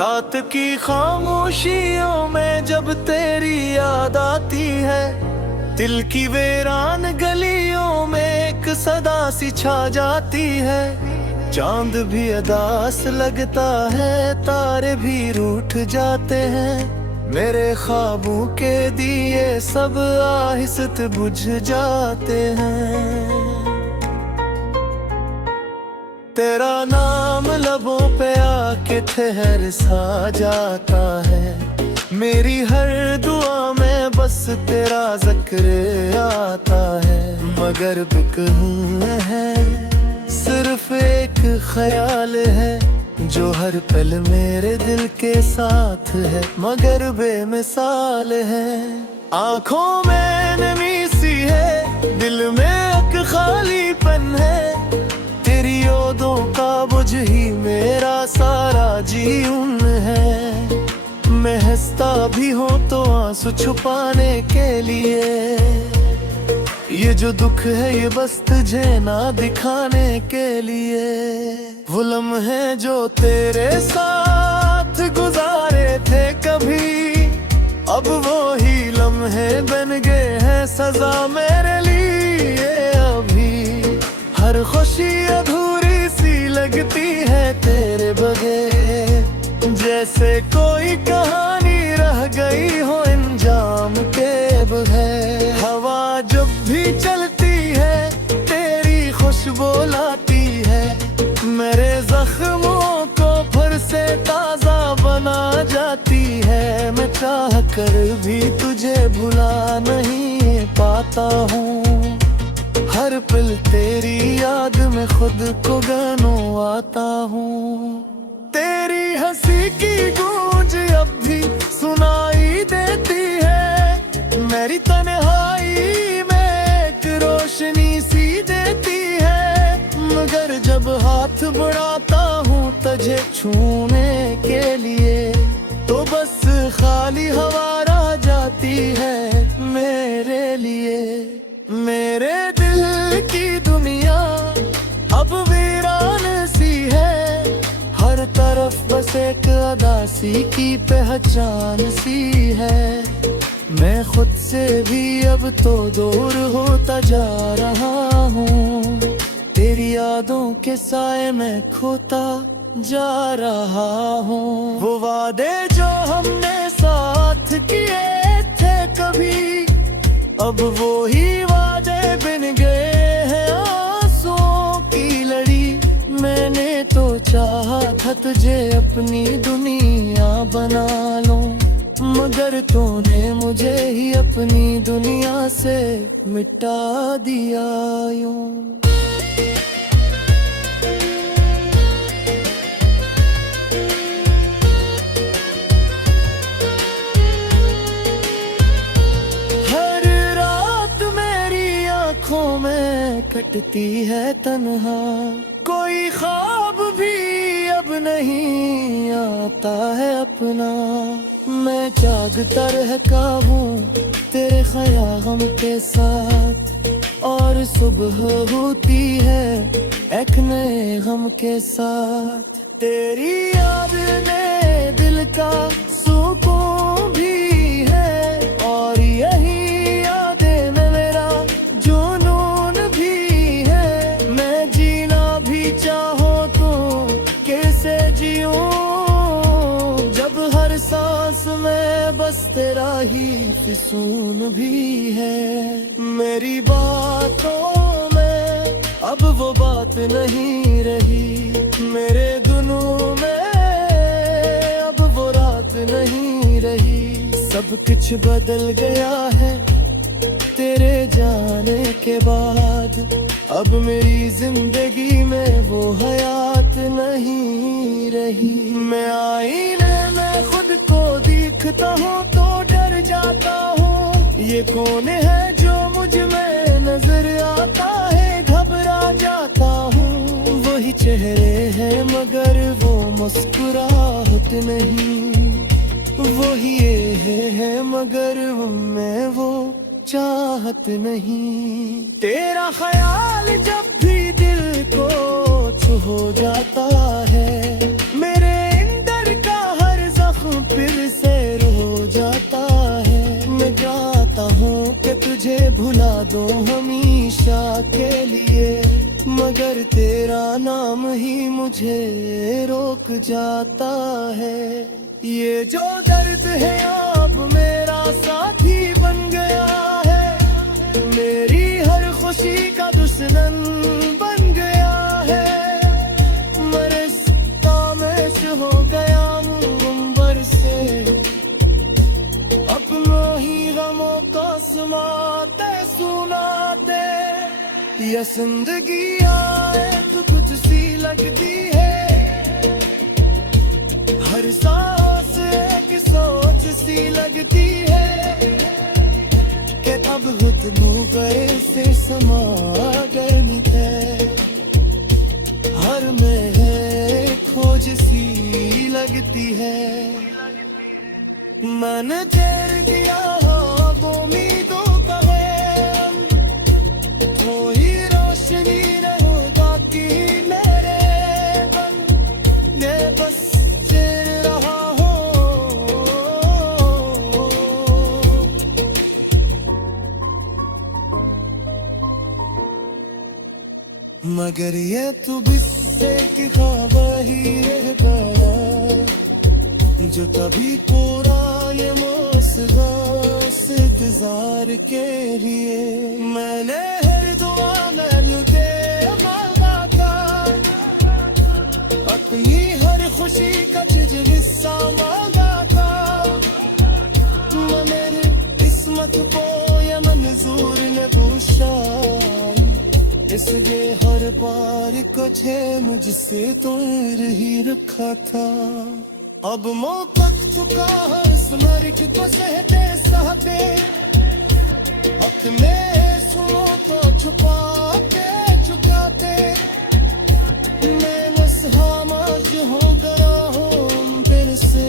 रात की खामोशियों में जब तेरी याद आती है, दिल की वीरान गलियों में एक सदा सी छा जाती है। चांद भी अदास लगता है, तारे भी रूठ जाते हैं, मेरे ख्वाबों के दिए सब आहिस्ते बुझ जाते हैं। तेरा नाम लबों पे आके ठहर सा जाता है, मेरी हर दुआ में बस तेरा जिक्र आता है। मगर बिकहूँ है सिर्फ एक ख्याल है, जो हर पल मेरे दिल के साथ है, मगर बेमिसाल है। आँखों में नमी सी है, दिल में एक खालीपन है, तेरी यादों का बोझ ही मेरा सारा जीवन है। मैं हंसता भी हूँ तो आंसू छुपाने के लिए, ये जो दुख है ये बस तुझे ना दिखाने के लिए। वो लम्हे जो तेरे साथ गुजारे थे कभी, अब वो ही लम्हे बन गए हैं सजा मेरे लिए। अभी हर खुशी अधूरी सी लगती है तेरे बगैर, जैसे कोई कहानी रह गई हो अंजाम के बगैर। हवा जब भी चलती है तेरी खुशबू लाती है, मेरे जख्मों को फिर से ताजा बना जाती है। मैं चाह कर भी तुझे भुला नहीं पाता हूँ, हर पल तेरी याद में खुद को गनवाता हूँ। तेरी हंसी की गूंज अब भी सुनाई देती है, मेरी तन्हाई में एक रोशनी सी देती है। मगर जब हाथ बढ़ाता हूँ तुझे छूने के लिए, तो बस खाली हवा रह जाती है मेरे लिए। मेरे दिल की दुनिया अब वीरान सी है, हर तरफ बस एक अदासी की पहचान सी है। मैं खुद से भी अब तो दूर होता जा रहा हूँ, तेरी यादों के साए में खोता जा रहा हूँ। वो वादे जो हमने साथ किए थे कभी, अब वो ही वादे बिन गए हैं आंसुओं की लड़ी। मैंने तो चाहा था तुझे अपनी दुनिया बना लूं, मगर तूने मुझे ही अपनी दुनिया से मिटा दिया यूं। आँखों में कटती है तन्हा, कोई ख्वाब भी अब नहीं आता है अपना। मैं जागता रहता हूँ तेरे ख्यालों के साथ, और सुबह होती है एक नए गम के साथ। तेरी याद ने दिल का सुकून भी है, और यही बस तेरा ही फिसून भी है। मेरी बातों में अब वो बात नहीं रही, मेरे दिनों में अब वो रात नहीं रही। सब कुछ बदल गया है तेरे जाने के बाद, अब मेरी जिंदगी में वो हयात नहीं रही। मैं आईने में खुद को देखता हूँ तो डर जाता हूँ, ये कौन है जो मुझ में नजर आता है, घबरा जाता हूँ। वही चेहरे हैं मगर वो मुस्कुराहट नहीं, वही ये है मगर मैं वो चाहत नहीं। तेरा ख्याल जब भी दिल को छू जाता है, मेरे अंदर का हर मगर तेरा नाम ही मुझे रोक जाता है। ये जो दर्द है अब मेरा साथी बन गया है, मेरी हर खुशी का दुश्मन बन गया है। मेरे तामेश हो गया मुंबर से, अपना ही गमों का सुनाते सुनाते। ये जिंदगी आए तो कुछ सी लगती है, हर सांस एक सोच सी लगती है कि अब तुम गए से समा गए थे। हर में खोज सी लगती है, मन चेर दिया हो उम्मीदों का है, थोड़ी रोशनी रहो ताकि मेरे मन ये बस चेर रहा हो। मगर ये तो बिस्से की ख्वाब ही रहता जो कभी पूरा ये मौसम इंतजार के लिए। मैंने हर दुआ में लुटे मांगा था, अपनी हर खुशी का कुछ हिस्सा मांगा था। मेरे किस्मत को ये मंजूर न बुशाई, इसलिए हर बार कुछ मुझसे दूर ही रखा था। अब मौका चुका है स्मृति को सहते सहते, अपने सुनो तो छुपाते छुपाते। मैं बस खामोश हो गया हूँ फिर से,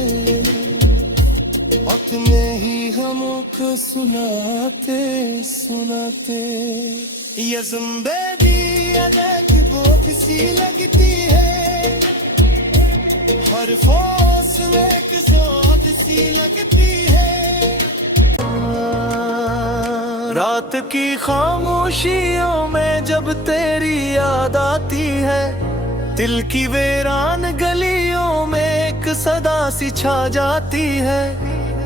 अपने ही गमों को सुनाते सुनाते। ये जिंदगी अनेक वो किसी लगती है, हर फौसले के साथ सी लगती है। रात की खामोशियों में जब तेरी याद आती है, दिल की वीरान गलियों में एक सदा सी छा जाती है।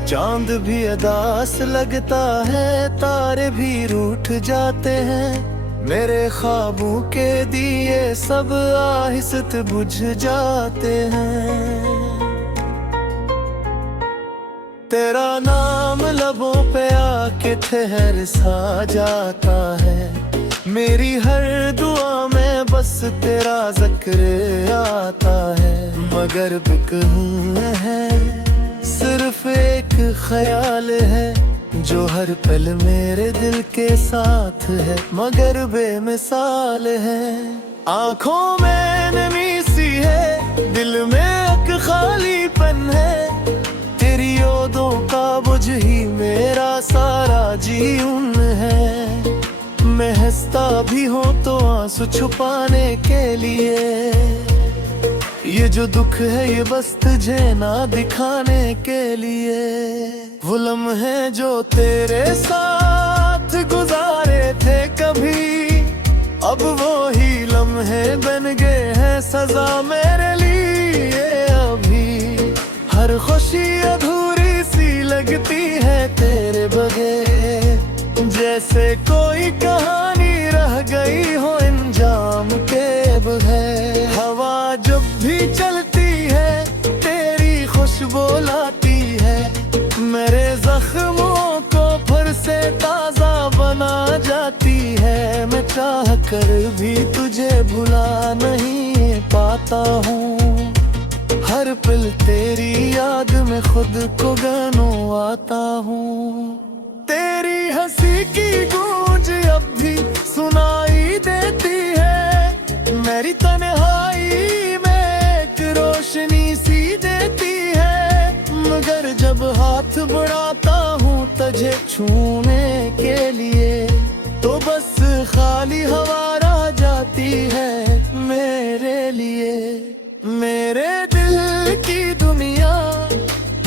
चांद भी अदास लगता है, तारे भी रूठ जाते हैं, मेरे ख्वाबों के दिए सब आहिस्ते बुझ जाते हैं। तेरा नाम लबों पे आके ठहर सा जाता है, मेरी हर दुआ में बस तेरा जिक्र आता है। मगर बिकहूँ है सिर्फ एक ख्याल है, जो हर पल मेरे दिल के साथ है मगर बेमिसाल है। आँखों में नमी सी है, दिल में एक खालीपन है, तेरी यादों का बोझ ही मेरा सारा जीवन है। मैं हंसता भी हूँ तो आंसू छुपाने के लिए, ये जो दुख है ये बस तुझे ना दिखाने के लिए। वो लम्हे जो तेरे साथ गुजारे थे कभी, अब वो ही लम्हे बन गए हैं सजा मेरे लिए। अभी हर खुशी अधूरी सी लगती है तेरे बगैर, जैसे कोई कहानी रह गई हो अंजाम के बगैर। हवा जब भी चलती है तेरी खुशबू लाती है, मेरे जख्मों को फिर से ताजा बना जाती है। मैं चाह कर भी तुझे भुला नहीं पाता हूँ, हर पल तेरी याद में खुद को गनवाता हूँ। तेरी हंसी की गूंज अब भी सुनाई देती है, मेरी तन्हाई में एक रोशनी सी देती है। मगर जब हाथ बढ़ाता हूँ तुझे छूने के लिए, तो बस खाली हवा रह जाती है मेरे लिए। मेरे दिल की दुनिया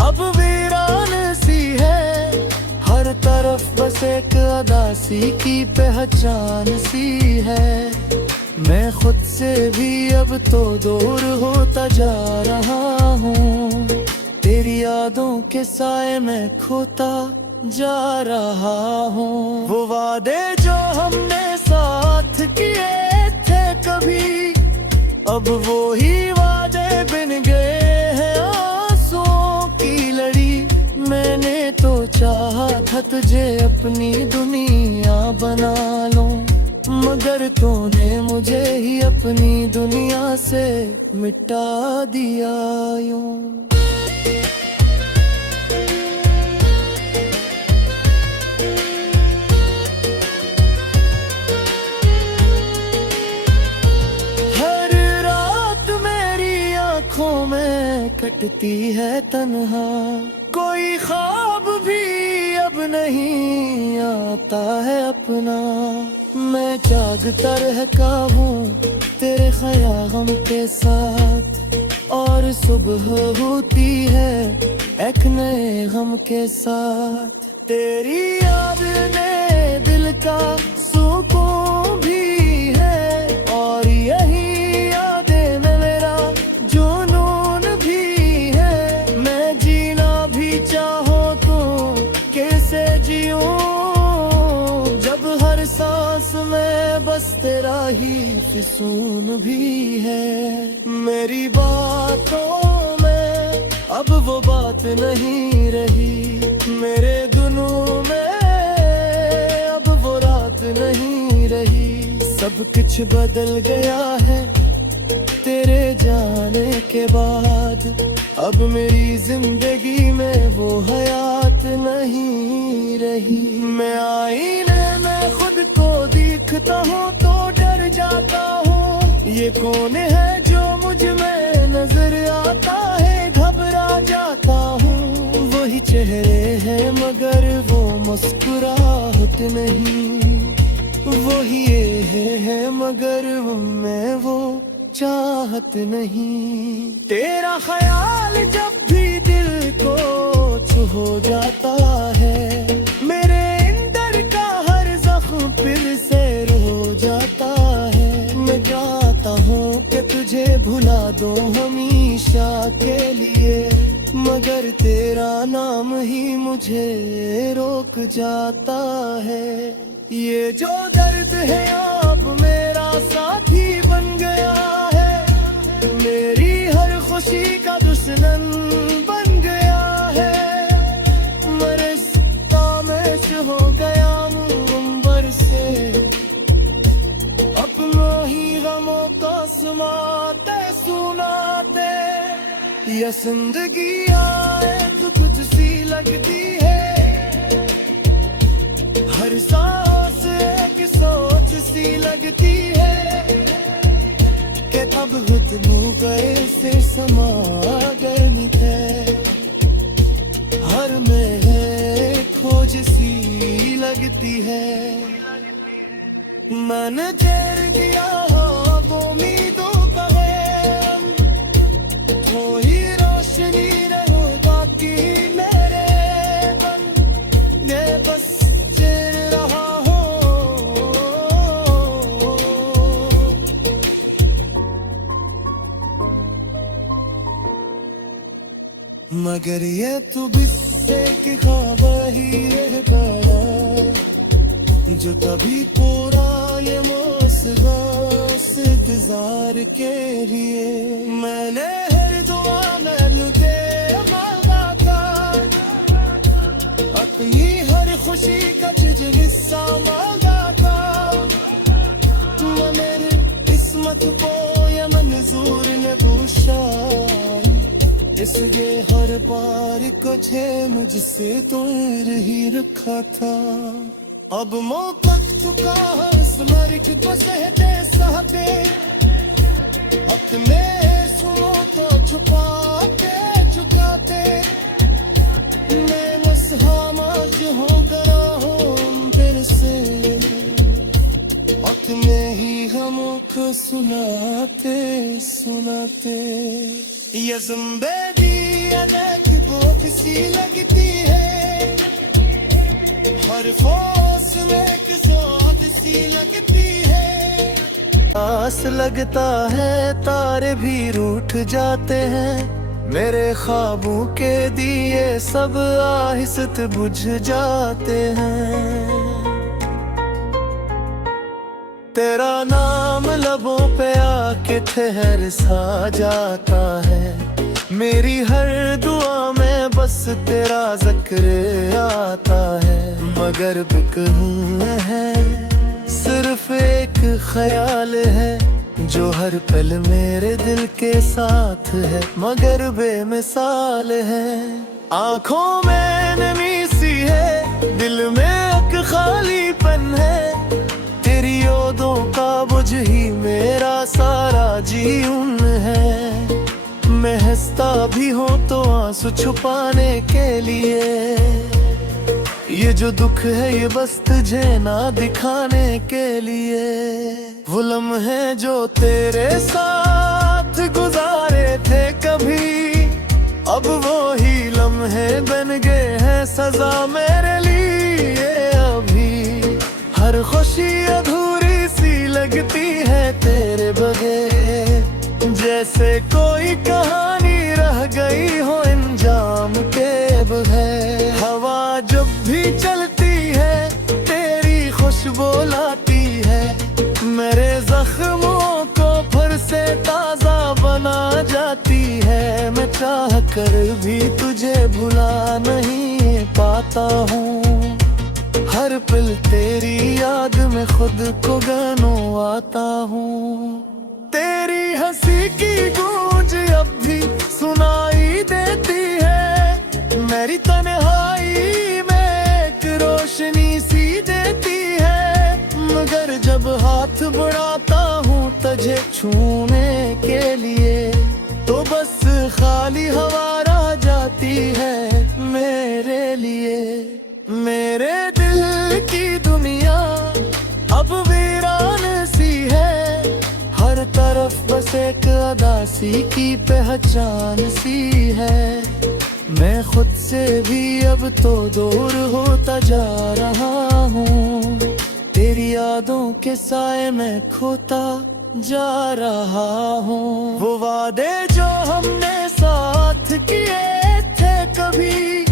अब वीरान सी है, हर तरफ बस एक अदासी की पहचान सी है। मैं खुद से भी अब तो दूर होता जा रहा हूँ, तेरी यादों के साए में खोता जा रहा हूँ। वो वादे जो हमने साथ किए थे कभी, अब वो ही वादे बिन गए हैं आंसुओं की लड़ी। मैंने तो चाहा था तुझे अपनी दुनिया बना लूं, मगर तूने मुझे ही अपनी दुनिया से मिटा दिया यूं। हर रात मेरी आंखों में कटती है तन्हा, कोई ख्वाब भी अब नहीं आता है अपना। मैं जागता रहता हूँ तेरे ख्याल के साथ, और सुबह होती है एक नए गम के साथ। तेरी याद ने दिल का सुकून भी है, और यही यादें में मेरा जुनून भी है। मैं जीना भी चाहूँ तो कैसे जीऊँ, जब हर सांस में बस तेरा ही फिसून भी है। मेरी बातों में अब वो बात नहीं रही, मेरे दिनों में अब वो रात नहीं रही। सब कुछ बदल गया है तेरे जाने के बाद, अब मेरी जिंदगी में वो हयात नहीं रही। मैं आईने में खुद को देखता हूँ तो डर जाता हूँ, ये कौन है जो मुझ में नजर आता है, घबरा जाता हूँ। वही चेहरे हैं मगर वो मुस्कुराहट नहीं, वही ये है मगर मैं वो चाहत नहीं। तेरा ख्याल जब भी दिल को छू जाता है, मेरे अंदर का हर जख्म फिर से रो जाता है। मैं चाहता हूँ कि तुझे भुला दो हमेशा के लिए, मगर तेरा नाम ही मुझे रोक जाता है। ये जो दर्द है अब मेरा साथी बन गया है, मेरी हर खुशी का दुश्मन बन गया है। मरस्ता में हो गया अंबर से, अपना ही गमों का सुनाते सुनाते। ये जिंदगी आए तो कुछ सी लगती है, हर सांस एक सोच सी लगती है, कि अब तुम गए से समा गए थे। हर में खोज सी लगती है, मन चेर दिया वो उम्मीदों का है, थोड़ी रोशनी रहो बाकी मेरे बन दे, बस चेर रहा हो। मगर ये तो बिस्से की ख्वाब ही रह गया, जो तभी पूरा ये मौसम इंतजार के लिए। मैंने हर दुआ में लुटे मांगा था, अपनी हर खुशी का तुझ हिस्सा मांगा था। मेरे किस्मत को ये मंजूर न बुशाई, इसलिए हर बार कुछ मुझसे दूर ही रखा था। अब मौका चुका स्मर की को सहते सहते, हक में सुनो तो छुपाते छुपाते। मैं बस खामोश हो गया हूँ फिर से, हक में ही हम को सुनाते सुनाते। ये जिंदगी अदा की बहुत सी लगती है, हर फौस में एक साथ सी लगती है। आस लगता है तारे भी रूठ जाते हैं, मेरे ख्वाबों के दिए सब आहिस्ते बुझ जाते हैं। तेरा नाम लबों पे आके ठहर सा जाता है, मेरी हर दुआ में बस तेरा जिक्र आता है। मगर बिकरूं है सिर्फ एक ख्याल है, जो हर पल मेरे दिल के साथ है, मगर बेमिसाल है। आँखों में नमी सी है, दिल में एक खालीपन है, तेरी यादों का बोझ ही मेरा सारा जीवन है। मैं हंसता भी हूँ तो आंसू छुपाने के लिए, ये जो दुख है ये बस तुझे ना दिखाने के लिए। वो लम्हे जो तेरे साथ गुजारे थे कभी, अब वो ही लम्हे बन गए हैं सजा मेरे लिए। अभी हर खुशी अधूरी सी लगती है तेरे बगैर, जैसे कोई कहानी रह गई हो अंजाम के बगैर। हवा जब भी चलती है तेरी खुशबू लाती है, मेरे जख्मों को फिर से ताजा बना जाती है। मैं चाह कर भी तुझे भुला नहीं पाता हूँ, हर पल तेरी याद में खुद को गनवाता हूँ। तेरी हंसी की गूंज अब भी सुनाई देती है, मेरी तन्हाई में एक रोशनी सी देती है। मगर जब हाथ बढ़ाता हूँ तुझे छूने के लिए, तो बस खाली हवा रह जाती है मेरे लिए। मेरे दिल की दुनिया अब वीरान सी है, हर तरफ बस एक अदासी की पहचान सी है। मैं खुद से भी अब तो दूर होता जा रहा हूँ, तेरी यादों के साए में खोता जा रहा हूँ। वो वादे जो हमने साथ किए थे कभी,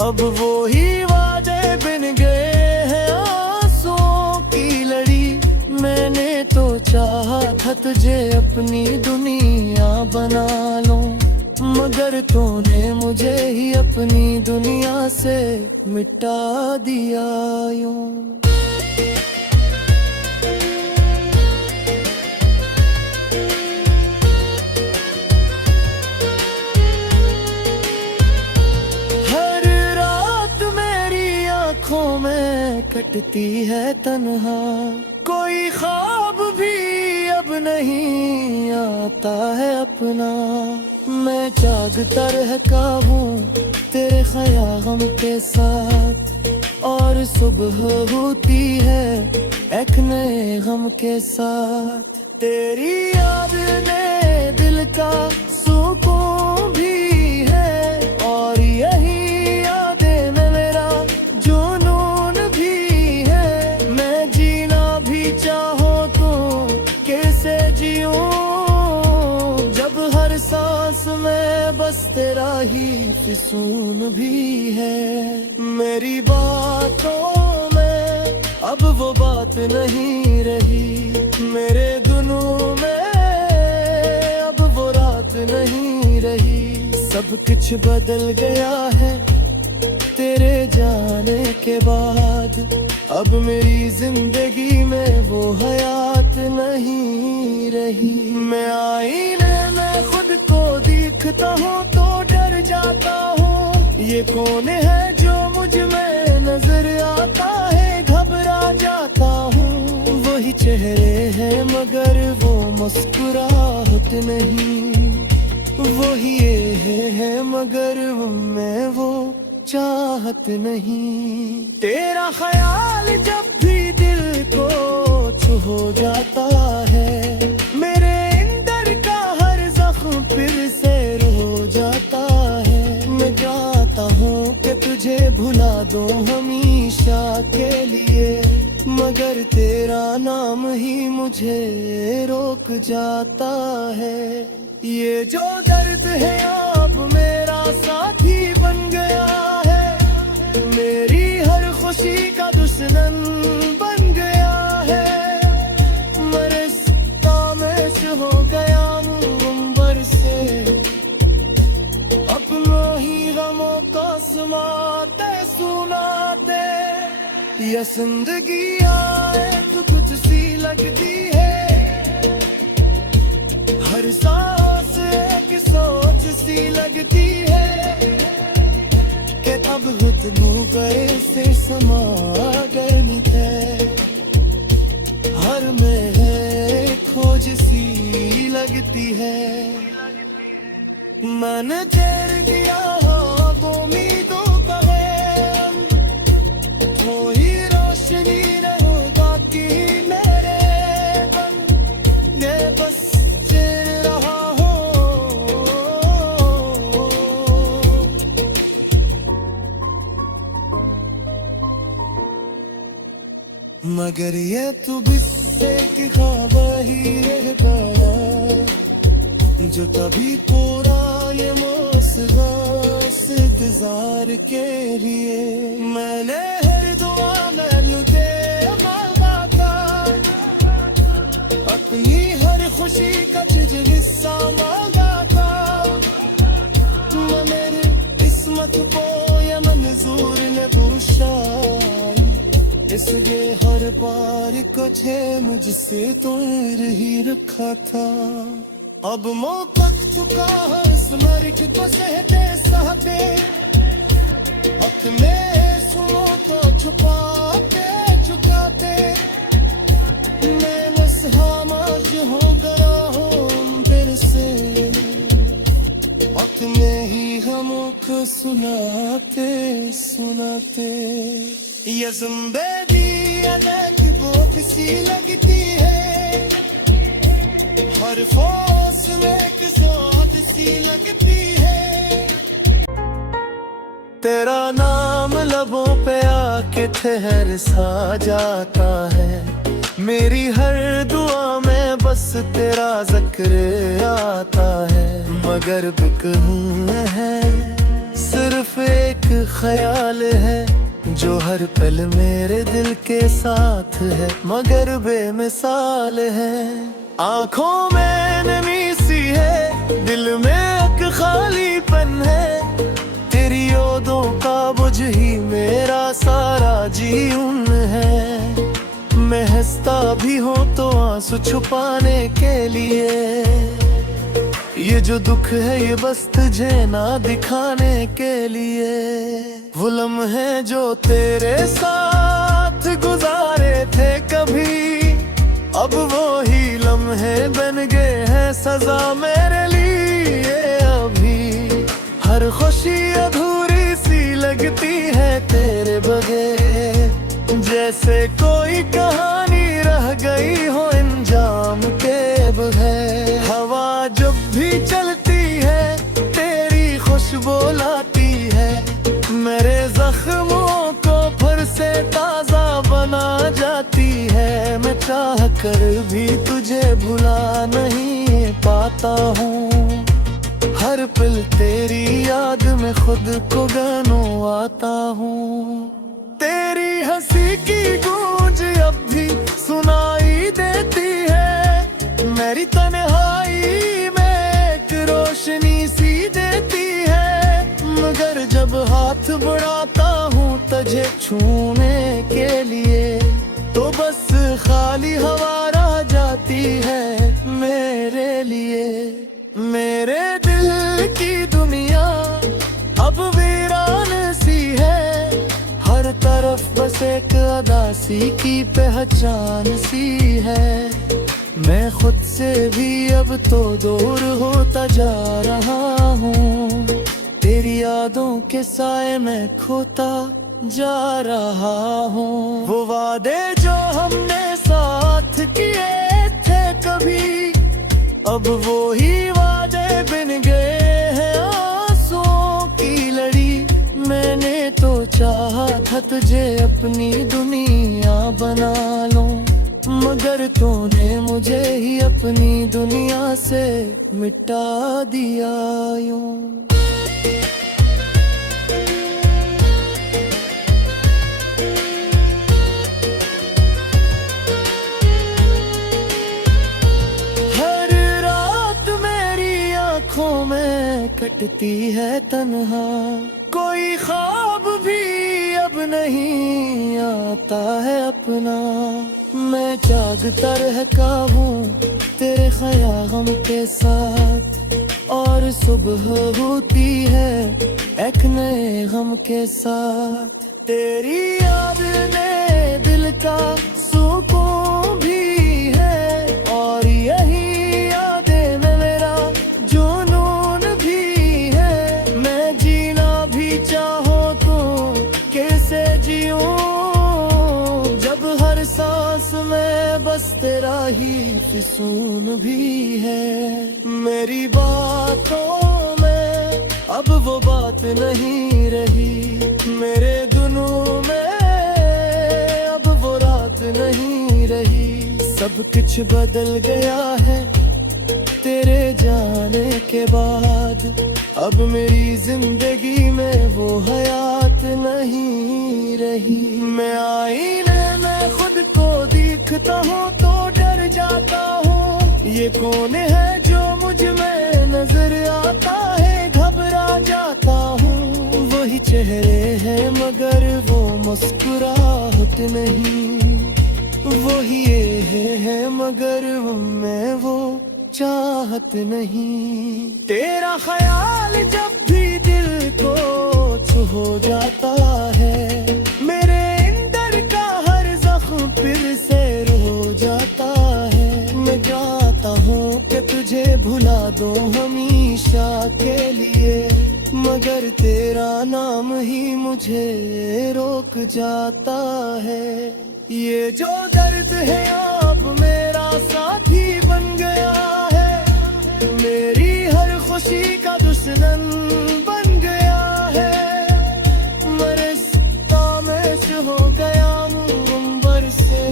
अब वो ही वादे बिन गए हैं आंसुओं की लड़ी। मैंने तो चाहा था तुझे अपनी दुनिया बना लूं, मगर तूने मुझे ही अपनी दुनिया से मिटा दिया यूं। हर रात मेरी आँखों में कटती है तन्हा, कोई ख्वाब भी अब नहीं आता है अपना। मैं जागता रहता हूँ तेरे ख्यालों के साथ, और सुबह होती है एक नए गम के साथ। तेरी याद ने दिल का सुकून भी है, और यही यादें में मेरा जुनून भी है। मैं जीना भी चाहो तो कैसे जीऊं, जब हर सांस में बस तेरा ही फिसून भी है। मेरी बातों में अब वो बात नहीं रही, मेरे दिनों में अब वो रात नहीं रही। सब कुछ बदल गया है तेरे जाने के बाद, अब मेरी जिंदगी में वो हयात नहीं रही। मैं आईने में खुद को देखता हूँ तो डर जाता हूँ, ये कौन है जो मुझ में नजर आता है, घबरा जाता हूँ। वही चेहरे हैं मगर वो मुस्कुराहट नहीं, वही ये है मगर मैं वो चाहत नहीं। तेरा ख्याल जब भी दिल को छू जाता है, मेरे अंदर का हर जख्म फिर से रो जाता है। मैं चाहता हूँ कि तुझे भुला दूं हमेशा के लिए, मगर तेरा नाम ही मुझे रोक जाता है। ये जो दर्द है अब मेरा साथी बन गया है, मेरी हर खुशी का दुश्मन बन गया है। मरे तामेश हो गया मुंबर से, अपना ही गमों का सुनाते सुनाते। ये जिंदगी आए तो कुछ सी लगती है, हर सांस एक सोच सी लगती है कि अब घुटनों गए से समा गए थे। हर में है खोज सी लगती है। मैंने तेर दिया हो उम्मीदों का है, थोड़ी रोशनी नहीं बाकी मेरे बन ये बस चल रहा हो। मगर ये तू बिस्से की ख्वाब ही रह गया, जो कभी पूरा ये मौसम इंतजार के लिए। मैंने हर दुआ में लुटे मांगा था, अपनी हर खुशी का तुझ हिस्सा मांगा था। मेरे किस्मत को ये मंजूर ने बुशाई, इसलिए हर बार कुछ मुझसे दूर ही रखा था। अब मौका चुका है स्मृति को सहते सहते, अपने सुनो तो छुपाते छुपाते। मैं बस खामोश हो गया हूँ फिर से, अपने ही गमों को सुनाते सुनाते। ये जिंदगी अनेक बहुत सी लगती है, हर फौसले के साथ सी लगती है। तेरा नाम लबों पे आके ठहर सा जाता है, मेरी हर दुआ में बस तेरा जिक्र आता है। मगर बिकहूँ है सिर्फ एक ख्याल है, जो हर पल मेरे दिल के साथ है मगर बेमिसाल है। आँखों में नमी सी है, दिल में एक खालीपन है, तेरी यादों का बुझ ही मेरा सारा जीवन है। मैं हंसता भी हूँ तो आंसू छुपाने के लिए, ये जो दुख है ये बस तुझे ना दिखाने के लिए। वो लम्हे जो तेरे साथ गुजारे थे कभी, अब वो ही लम्हे बन गए हैं सजा मेरे लिए। अभी हर खुशी अधूरी सी लगती है तेरे बगैर, जैसे कोई कहानी रह गई हो अंजाम के बगैर। हवा जब भी चलती है तेरी खुशबू लाती है, मेरे जख्मों को फिर से ताजा बना जाती है। मैं चाह कर भी तुझे भुला नहीं पाता हूँ, हर पल तेरी याद में खुद को गनवाता हूँ। तेरी हंसी की गूंज अब भी सुनाई देती है, मेरी तन्हाई में एक रोशनी सी देती है। मगर जब हाथ बढ़ाता हूँ तुझे छूने के लिए, तो बस खाली हवा रह जाती है मेरे लिए। मेरे दिल की दुनिया अब वीरान सी है, हर तरफ बस एक अदासी की पहचान सी है। मैं खुद से भी अब तो दूर होता जा रहा हूँ, तेरी यादों के साए में खोता जा रहा हूँ। वो वादे जो हमने साथ किए थे कभी, अब वो ही वादे बन गए हैं आंसुओं की लड़ी। मैंने तो चाहा था तुझे अपनी दुनिया बना लूं, मगर तूने मुझे ही अपनी दुनिया से मिटा दिया यूं। हर रात मेरी आंखों में कटती है तन्हा, कोई ख्वाब भी अब नहीं आता है अपना। मैं जागता रहता हूँ तेरे ख्याल के साथ, और सुबह होती है एक नए गम के साथ। तेरी याद ने दिल का सुकून भी है, और यही यादें में मेरा जुनून भी है। मैं जीना भी चाहूँ तो कैसे जीऊँ, जब हर सांस में बस तेरा ही फिसून भी है। मेरी बातों में अब वो बात नहीं रही, मेरे दुनू में अब वो रात नहीं रही। सब कुछ बदल गया है तेरे जाने के बाद, अब मेरी जिंदगी में वो हयात नहीं रही। मैं आईने में खुद को देखता हूँ तो डर जाता हूँ, ये कौन है जो मुझ में नजर आता है, घबरा जाता हूँ। वही चेहरे हैं मगर वो मुस्कुराहट नहीं, वही ये है मगर मैं वो चाहत नहीं। तेरा ख्याल जब भी दिल को छू जाता है, मेरे अंदर का हर जख्म फिर से रो जाता है। मैं चाहता हूँ कि तुझे भुला दूँ हमेशा के लिए, मगर तेरा नाम ही मुझे रोक जाता है। ये जो दर्द है अब मेरा साथी बन गया है, मेरी हर खुशी का दुश्मन बन गया है। मरस्ता में हो गया मुंबर से,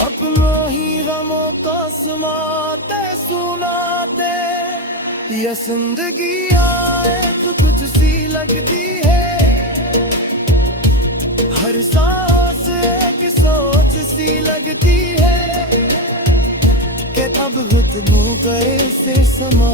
अपना ही गमों का सुनाते सुनाते। ये जिंदगी आए तो कुछ सी लगती है, हर सांस एक सोच सी लगती है कि अब तुम गए से समा